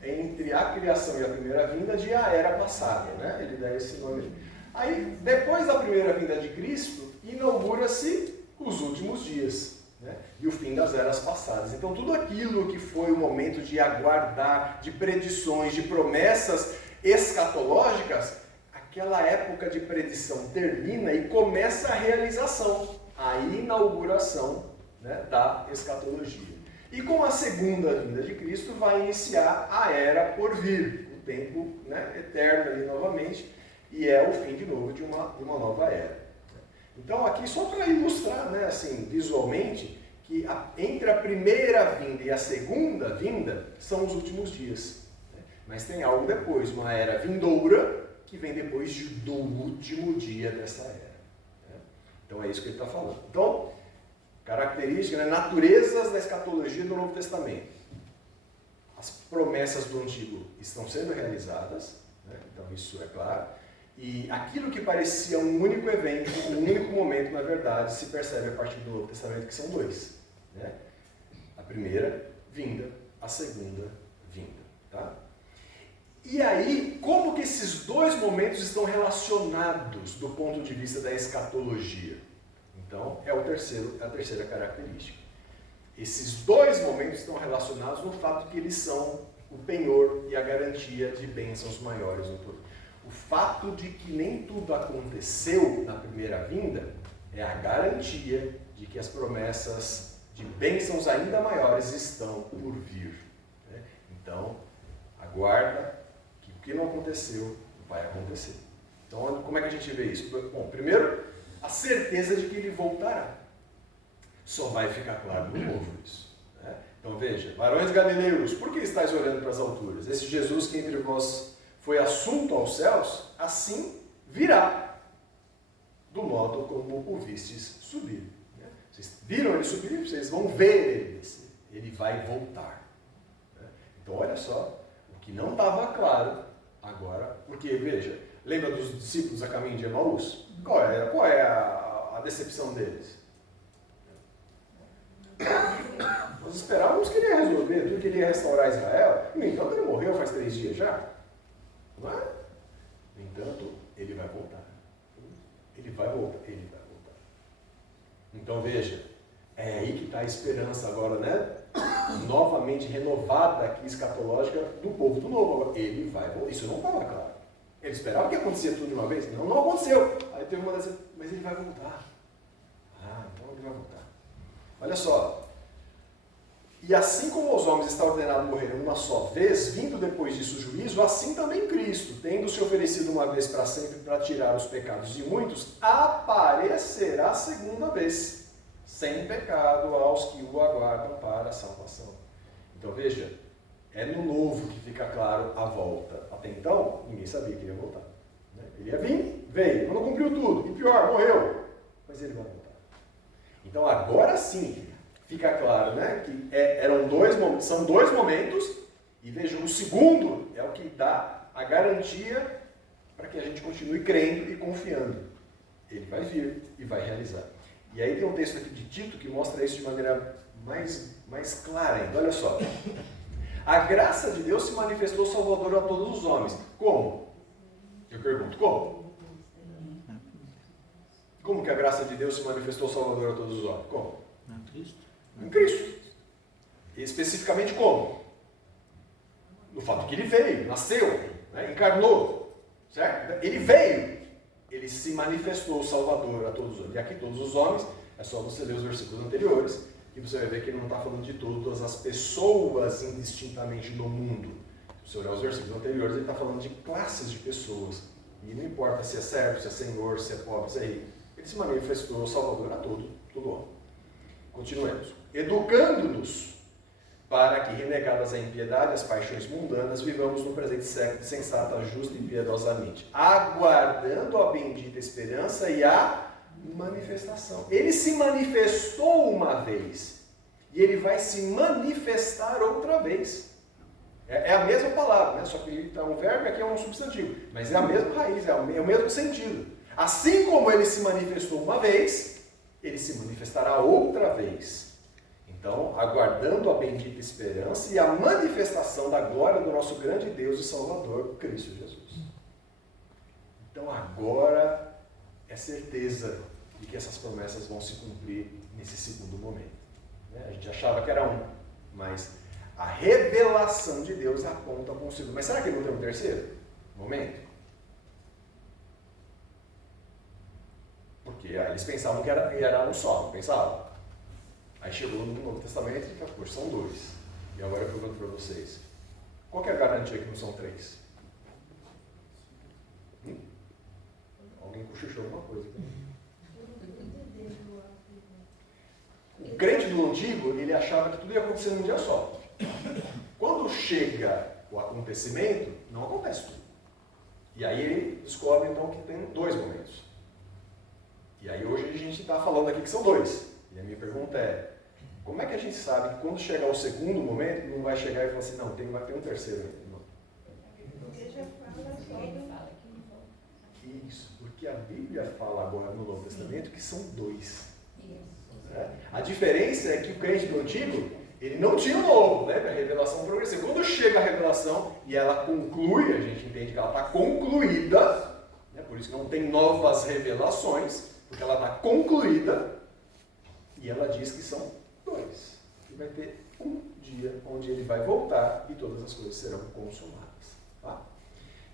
entre a criação e a primeira vinda, de a era passada, né? Ele dá esse nome. Aí, depois da primeira vinda de Cristo, inaugura-se os últimos dias, né? E o fim das eras passadas. Então, tudo aquilo que foi o momento de aguardar, de predições, de promessas escatológicas, aquela época de predição termina e começa a realização, a inauguração, né, da escatologia. E com a segunda vinda de Cristo vai iniciar a era por vir, o tempo, né, eterno ali novamente, e é o fim de novo de uma nova era. Então aqui só para ilustrar, né, assim, visualmente, que entre a primeira vinda e a segunda vinda são os últimos dias. Né? Mas tem algo depois, uma era vindoura, que vem depois do último dia dessa era. Né? Então é isso que ele está falando. Então, Características, né? Naturezas da escatologia do Novo Testamento. As promessas do Antigo estão sendo realizadas, né? Então isso é claro. E aquilo que parecia um único evento, um único momento, na verdade, se percebe a partir do Novo Testamento que são dois. Né? A primeira vinda, a segunda vinda. Tá? E aí, como que esses dois momentos estão relacionados do ponto de vista da escatologia? Então, é a terceira característica. Esses dois momentos estão relacionados no fato que eles são o penhor e a garantia de bênçãos maiores no futuro. O fato de que nem tudo aconteceu na primeira vinda é a garantia de que as promessas de bênçãos ainda maiores estão por vir. Né? Então, aguarda que o que não aconteceu vai acontecer. Então, como é que a gente vê isso? Bom, primeiro, a certeza de que ele voltará. Só vai ficar claro no novo isso. Né? Então, veja, varões galileus, por que estáis olhando para as alturas? Esse Jesus que entre vós foi assunto aos céus, assim virá, do modo como o vistes subir. Né? Vocês viram ele subir, vocês vão ver ele descer. Ele vai voltar. Né? Então, olha só, o que não estava claro agora, porque, veja, lembra dos discípulos a caminho de Emaús? Qual é a decepção deles? Nós esperávamos que ele ia resolver tudo, que ele ia restaurar Israel. No entanto, ele morreu faz 3 dias já. Não é? No entanto, ele vai voltar. Ele vai voltar. Ele vai voltar. Então veja, é aí que está a esperança agora, né? Novamente renovada aqui, escatológica, do povo do novo. Agora, ele vai voltar. Isso não estava claro. Ele esperava que acontecia tudo de uma vez? Não, não aconteceu. Aí teve uma dessas, mas ele vai voltar. Ah, então ele vai voltar. Olha só. E assim como os homens está ordenado morrer uma só vez, vindo depois disso o juízo, assim também Cristo, tendo se oferecido uma vez para sempre para tirar os pecados de muitos, aparecerá segunda vez, sem pecado aos que o aguardam para a salvação. Então veja, é no novo que fica claro a volta. Até então, ninguém sabia que ele ia voltar. Ele ia vir, veio, mas não cumpriu tudo. E pior, morreu. Mas ele vai voltar. Então agora sim, fica claro, né, que são dois momentos, e vejam, o segundo é o que dá a garantia para que a gente continue crendo e confiando. Ele vai vir e vai realizar. E aí tem um texto aqui de Tito que mostra isso de maneira mais clara ainda. Olha só. A graça de Deus se manifestou salvador a todos os homens. Como? Eu pergunto, como? Como que a graça de Deus se manifestou salvador a todos os homens? Como? Em Cristo. E especificamente como? No fato que ele veio, nasceu, né? Encarnou, certo? Ele veio, ele se manifestou salvador a todos os homens. E aqui todos os homens, é só você ler os versículos anteriores, e você vai ver que ele não está falando de todas as pessoas indistintamente no mundo. Se você olhar os versículos anteriores, ele está falando de classes de pessoas. E não importa se é servo, se é senhor, se é pobre, se é rico. Ele se manifestou salvador a todo homem. Continuemos. Educando-nos para que, renegadas a impiedade e as paixões mundanas, vivamos no presente século sensata, justa e piedosamente, aguardando a bendita esperança e a manifestação. Ele se manifestou uma vez e ele vai se manifestar outra vez. É a mesma palavra, né? Só que um verbo aqui é um substantivo, mas é a mesma raiz, é o mesmo sentido. Assim como ele se manifestou uma vez, ele se manifestará outra vez. Então, aguardando a bendita esperança e a manifestação da glória do nosso grande Deus e Salvador, Cristo Jesus. Então, agora é certeza de que essas promessas vão se cumprir nesse segundo momento. A gente achava que era um, mas a revelação de Deus aponta para um segundo. Mas será que ele não tem um terceiro momento? Porque aí eles pensavam que era um só, não pensavam? Aí chegou no Novo Testamento e falou, são 2. E agora eu pergunto para vocês, qual que é a garantia que não são 3? Alguém cochichou alguma coisa aqui. O crente do antigo, ele achava que tudo ia acontecer num dia só. Quando chega o acontecimento, não acontece tudo. E aí ele descobre então que tem 2 momentos. E aí hoje a gente está falando aqui que são 2. E a minha pergunta é, como é que a gente sabe que quando chegar o segundo momento, não vai chegar e falar assim, não, vai ter um terceiro ainda? Não. Porque já fala sobre... Isso, porque a Bíblia fala agora no Novo Testamento que são dois. Né? A diferença é que o crente do Antigo, ele não tinha o Novo, né? A revelação progressiva. Quando chega a revelação e ela conclui, a gente entende que ela está concluída, né? Por isso que não tem novas revelações, porque ela está concluída, e ela diz que são dois. E vai ter um dia onde ele vai voltar e todas as coisas serão consumadas. Tá?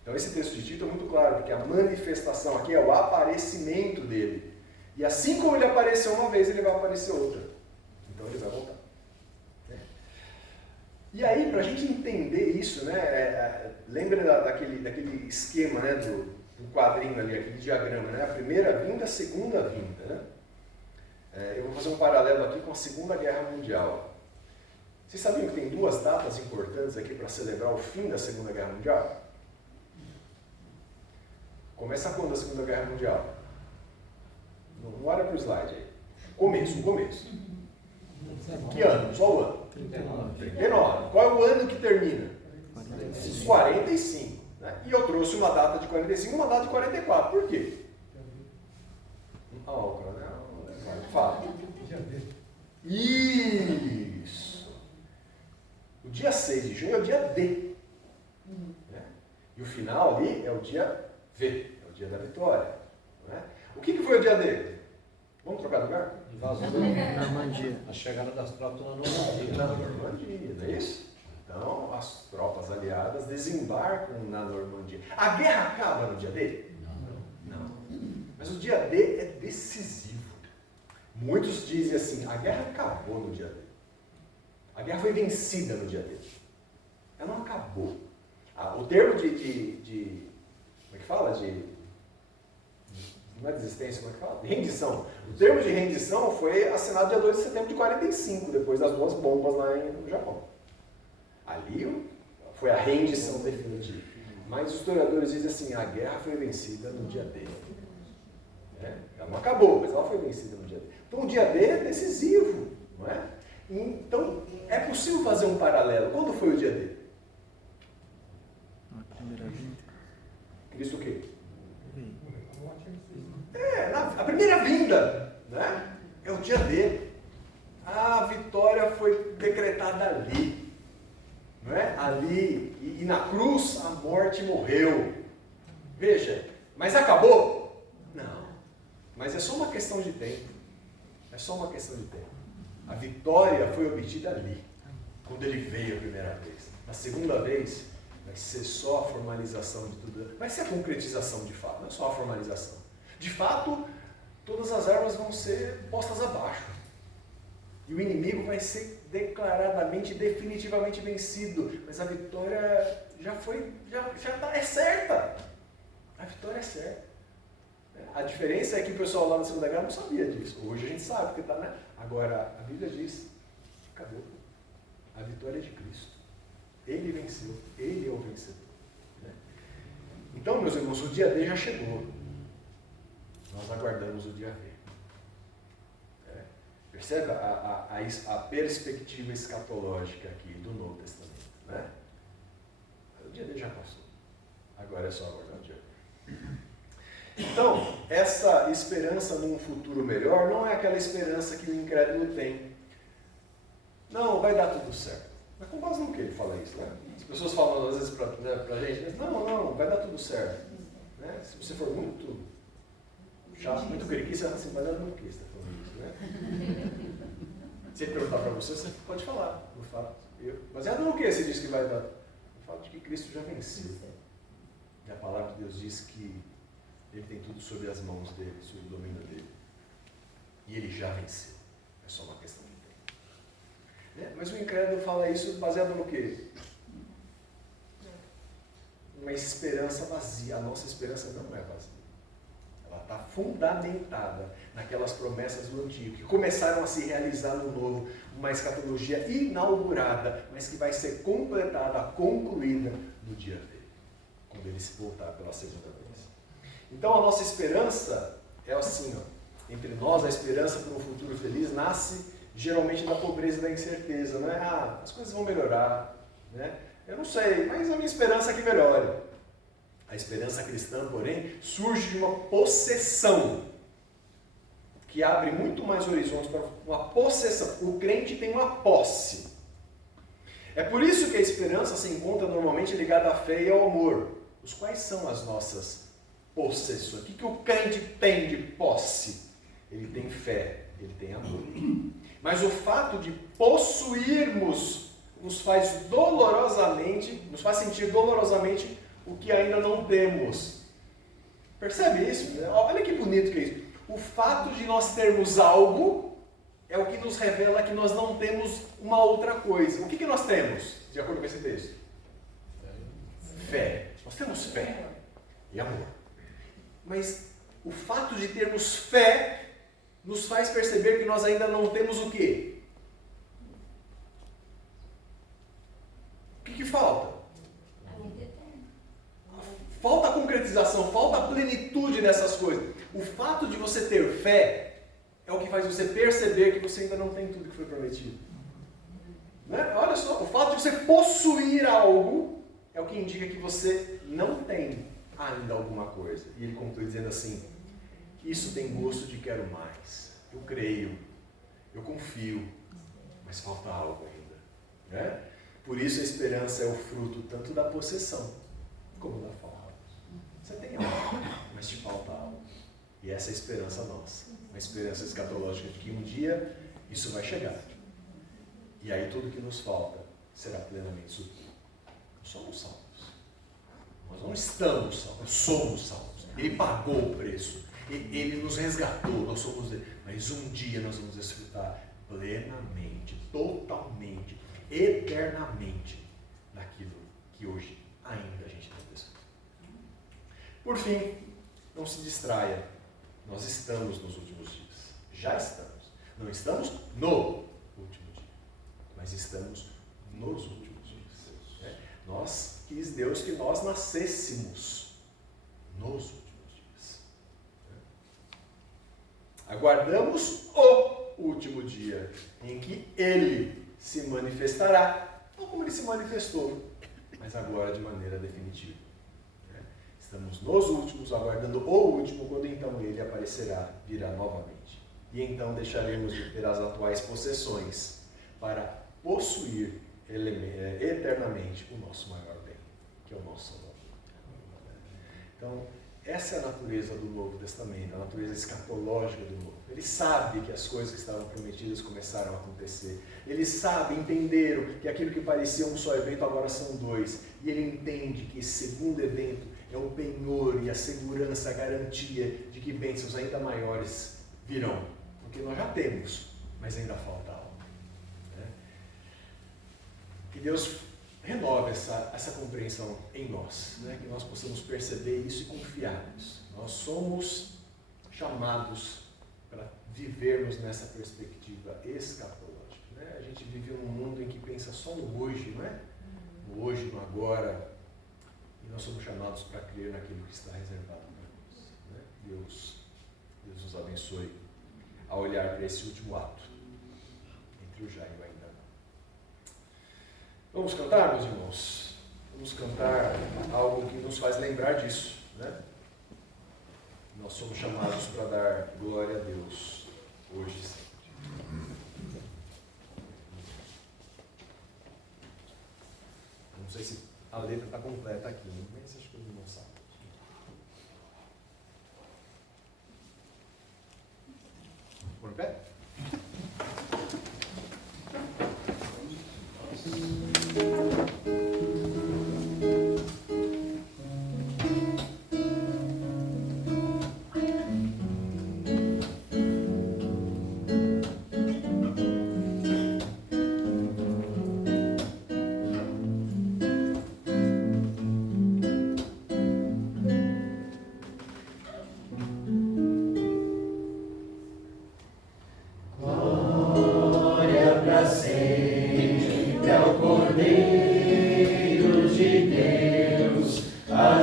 Então esse texto de Tito é muito claro, porque a manifestação aqui é o aparecimento dele. E assim como ele apareceu uma vez, ele vai aparecer outra. Então ele vai voltar. E aí, para a gente entender isso, né, lembra daquele esquema, né, do quadrinho ali, aquele diagrama, né, a primeira vinda, a segunda vinda. Né? Eu vou fazer um paralelo aqui com a Segunda Guerra Mundial. Vocês sabiam que tem duas datas importantes aqui para celebrar o fim da Segunda Guerra Mundial? Começa quando a Segunda Guerra Mundial? Não olha para o slide aí. Começo. Que ano? Só o ano. 39. Qual é o ano que termina? 45. Né? E eu trouxe uma data de 45 e uma data de 44. Por quê? Fala. Isso. O dia 6 de junho é o dia D. Né? E o final ali é o dia V. É o dia da vitória. Né? O que foi o dia D? Vamos trocar de lugar? Invasão. Normandia. A chegada das tropas na Normandia. Na Normandia, não é isso? Então, as tropas aliadas desembarcam na Normandia. A guerra acaba no dia D? Não. Mas o dia D é decisivo. Muitos dizem assim, a guerra acabou no dia D. A guerra foi vencida no dia D. Ela não acabou. O termo como é que fala? Não é desistência, como é que fala? Rendição. O termo de rendição foi assinado dia 2 de setembro de 45, depois das 2 bombas lá no Japão. Ali foi a rendição definitiva. Mas os historiadores dizem assim, a guerra foi vencida no dia D. Ela não acabou, mas ela foi vencida no dia D. Então o dia D é decisivo, não é? Então, é possível fazer um paralelo. Quando foi o dia D? A primeira vinda. Cristo o quê? A primeira vinda, né? É o dia D. A vitória foi decretada ali. Não é? Ali. E na cruz a morte morreu. Veja, mas acabou? Não. Mas é só uma questão de tempo. É só uma questão de tempo. A vitória foi obtida ali, quando ele veio a primeira vez. Na segunda vez, vai ser só a formalização de tudo. Vai ser a concretização de fato, não é só a formalização. De fato, todas as armas vão ser postas abaixo. E o inimigo vai ser declaradamente, definitivamente vencido. Mas a vitória é certa. A vitória é certa. A diferença é que o pessoal lá na Segunda Guerra não sabia disso. Hoje a gente sabe, porque está, né? Agora, a Bíblia diz, acabou. A vitória é de Cristo. Ele venceu. Ele é o vencedor. Né? Então, meus irmãos, o dia D já chegou. Nós aguardamos o dia V. Percebe a perspectiva escatológica aqui do Novo Testamento. Né? O dia D já passou. Agora é só aguardar o dia V. Então, essa esperança num futuro melhor não é aquela esperança que o incrédulo tem. Não, vai dar tudo certo. Mas com base no que ele fala isso, né? As pessoas falam às vezes pra gente, mas não, vai dar tudo certo. Né? Se você for muito chato, muito grique, você vai assim, vai dar no que você está falando isso, né? Se ele perguntar para você, você pode falar, no fato. Baseado no que você diz que vai dar? No fato de que Cristo já venceu. E a palavra de Deus diz que ele tem tudo sob as mãos dele, sob o domínio dele. E ele já venceu. É só uma questão de tempo. Mas o incrédulo fala isso baseado no quê? Uma esperança vazia. A nossa esperança não é vazia. Ela está fundamentada naquelas promessas do Antigo, que começaram a se realizar no Novo. Uma escatologia inaugurada, mas que vai ser completada, concluída no dia dele, quando ele se voltar pela segunda vez. Então a nossa esperança é assim, entre nós, a esperança por um futuro feliz, nasce geralmente da pobreza e da incerteza. Não é, as coisas vão melhorar, né? Eu não sei, mas a minha esperança é que melhore. A esperança cristã, porém, surge de uma possessão, que abre muito mais horizontes para uma possessão. O crente tem uma posse. É por isso que a esperança se encontra normalmente ligada à fé e ao amor. Os quais são as nossas possessões? O que o crente tem de posse? Ele tem fé, ele tem amor. Mas o fato de possuirmos nos faz sentir dolorosamente o que ainda não temos. Percebe isso? Olha que bonito que é isso. O fato de nós termos algo é o que nos revela que nós não temos uma outra coisa. O que nós temos, de acordo com esse texto? Fé. Nós temos fé e amor. Mas o fato de termos fé nos faz perceber que nós ainda não temos o quê? O que falta? Falta a concretização, falta a plenitude dessas coisas. O fato de você ter fé é o que faz você perceber que você ainda não tem tudo que foi prometido. Né? Olha só, o fato de você possuir algo é o que indica que você não tem ainda alguma coisa. E ele conclui dizendo assim: isso tem gosto de quero mais. Eu creio, eu confio, mas falta algo ainda. Né? Por isso a esperança é o fruto tanto da possessão como da falta. Você tem algo, mas te falta algo. E essa é a esperança nossa. Uma esperança escatológica de que um dia isso vai chegar. E aí tudo que nos falta será plenamente suprido. Nós somos salvos. Nós não estamos salvos, nós somos salvos. Ele pagou o preço. Ele nos resgatou, nós somos dele. Mas um dia nós vamos desfrutar plenamente, totalmente, eternamente daquilo que hoje ainda a gente não desfruta. Por fim, não se distraia. Nós estamos nos últimos dias. Já estamos. Não estamos no último dia, mas estamos nos últimos dias. Nós quis Deus que nós nascêssemos nos últimos dias. Aguardamos o último dia em que Ele se manifestará, não como Ele se manifestou, mas agora de maneira definitiva. Estamos nos últimos, aguardando o último, quando então Ele aparecerá, virá novamente. E então deixaremos de ter as atuais possessões para possuir eternamente o nosso maior bem, que é o nosso Salvador. Então, essa é a natureza do Novo Testamento, a natureza escatológica do Novo. Ele sabe que as coisas que estavam prometidas começaram a acontecer. Ele sabe, entenderam que aquilo que parecia um só evento agora são dois. E ele entende que esse segundo evento é o penhor e a segurança, a garantia de que bênçãos ainda maiores virão. Porque nós já temos, mas ainda falta algo. Que Deus renove essa compreensão em nós, que nós possamos perceber isso e confiar nisso. Nós somos chamados para vivermos nessa perspectiva escatológica. A gente vive num mundo em que pensa só no hoje, não é? No hoje, no agora. E nós somos chamados para crer naquilo que está reservado para nós. Deus nos abençoe a olhar para esse último ato, entre o já e o ainda não. Vamos cantar, meus irmãos? Vamos cantar algo que nos faz lembrar disso, Nós somos chamados para dar glória a Deus hoje e sempre. Não sei se a letra está completa aqui, mas acho que eu não sabe. Por pé?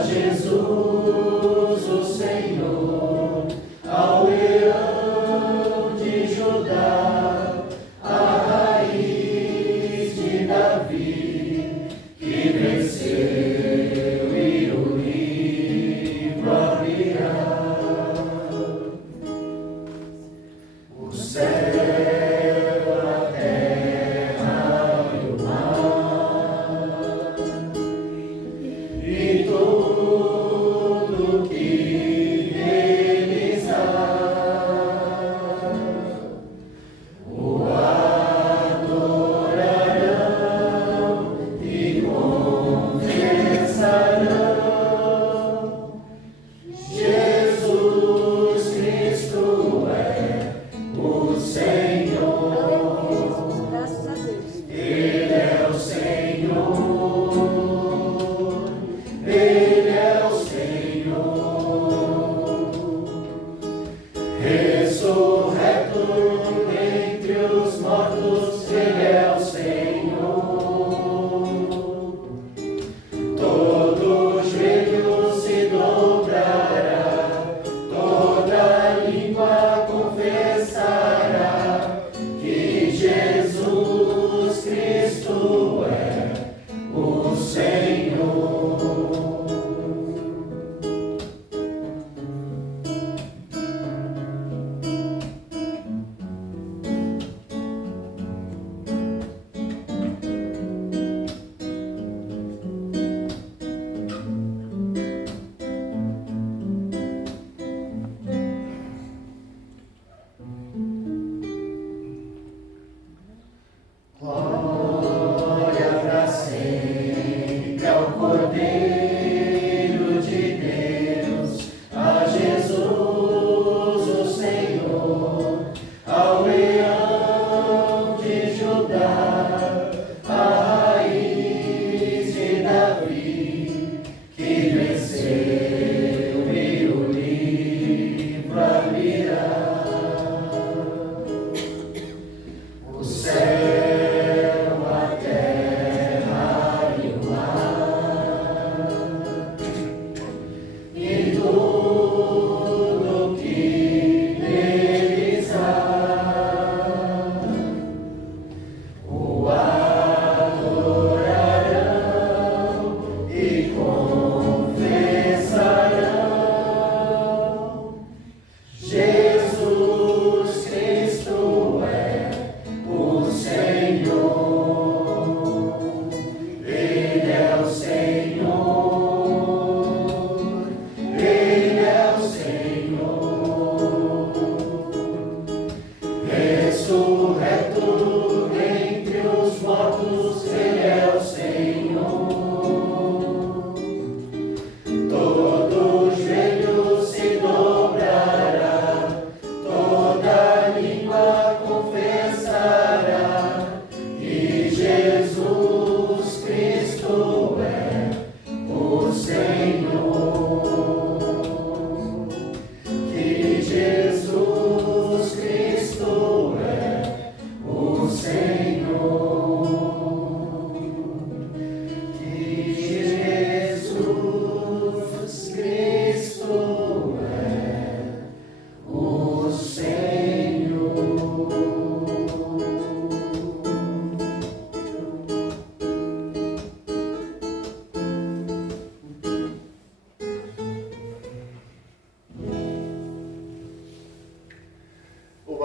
Jesus, o Senhor, ao leão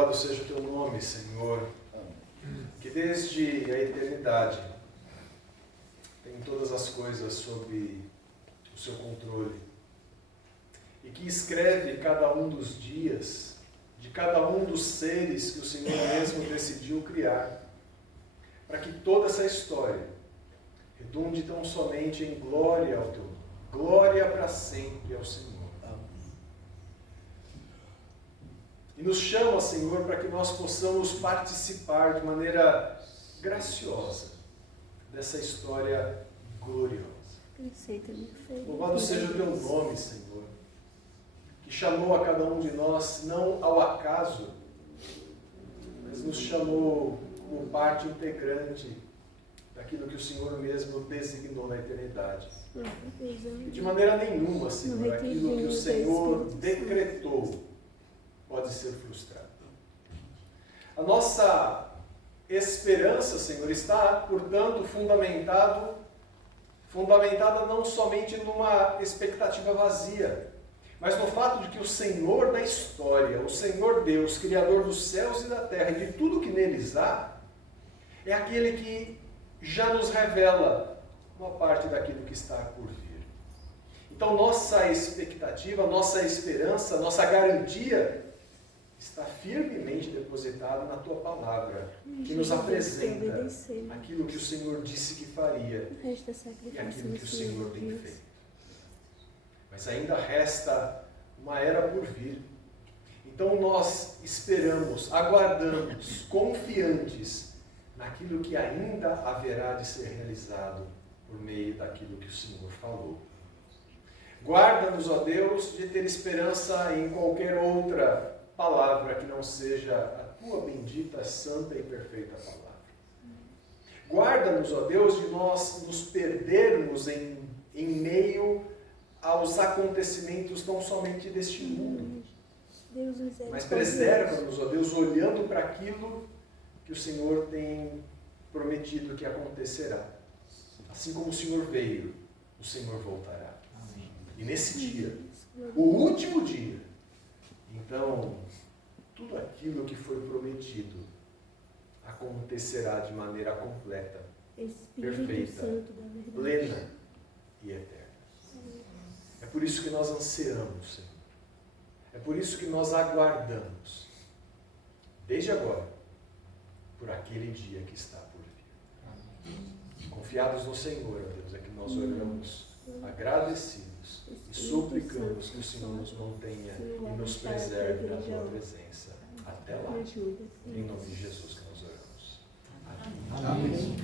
Louvado seja o teu nome, Senhor, que desde a eternidade tem todas as coisas sob o seu controle e que escreve cada um dos dias de cada um dos seres que o Senhor mesmo decidiu criar, para que toda essa história redunde tão somente em glória ao teu nome, glória para sempre ao Senhor. E nos chama, Senhor, para que nós possamos participar de maneira graciosa dessa história gloriosa. Louvado seja o teu nome, Senhor, que chamou a cada um de nós, não ao acaso, mas nos chamou como parte integrante daquilo que o Senhor mesmo designou na eternidade. E de maneira nenhuma, Senhor, aquilo que o Senhor decretou pode ser frustrado. A nossa esperança, Senhor, está, portanto, fundamentada não somente numa expectativa vazia, mas no fato de que o Senhor da história, o Senhor Deus, Criador dos céus e da terra e de tudo que neles há, é aquele que já nos revela uma parte daquilo que está por vir. Então, nossa expectativa, nossa esperança, nossa garantia está firmemente depositada na Tua Palavra, que nos apresenta aquilo que o Senhor disse que faria e aquilo que o Senhor tem feito. Mas ainda resta uma era por vir. Então nós esperamos, aguardamos, confiantes naquilo que ainda haverá de ser realizado por meio daquilo que o Senhor falou. Guarda-nos, ó Deus, de ter esperança em qualquer outra palavra que não seja a Tua bendita, santa e perfeita palavra. Guarda-nos, ó Deus, de nós nos perdermos em meio aos acontecimentos tão somente deste mundo. Mas preserva-nos, ó Deus, olhando para aquilo que o Senhor tem prometido que acontecerá. Assim como o Senhor veio, o Senhor voltará. E nesse dia, o último dia, então, tudo aquilo que foi prometido acontecerá de maneira completa, perfeita, plena e eterna. É por isso que nós ansiamos, Senhor. É por isso que nós aguardamos, desde agora, por aquele dia que está por vir. Confiados no Senhor, ó Deus, é que nós oramos agradecidos e suplicamos que o Senhor nos mantenha e nos preserve na Tua presença até lá. Em nome de Jesus que nós oramos. Amém.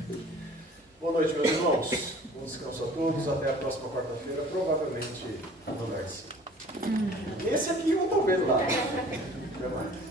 Boa noite, meus irmãos. Bom descanso a todos. Até a próxima quarta-feira, provavelmente no Narciso. Esse aqui ou talvez lá. Até mais.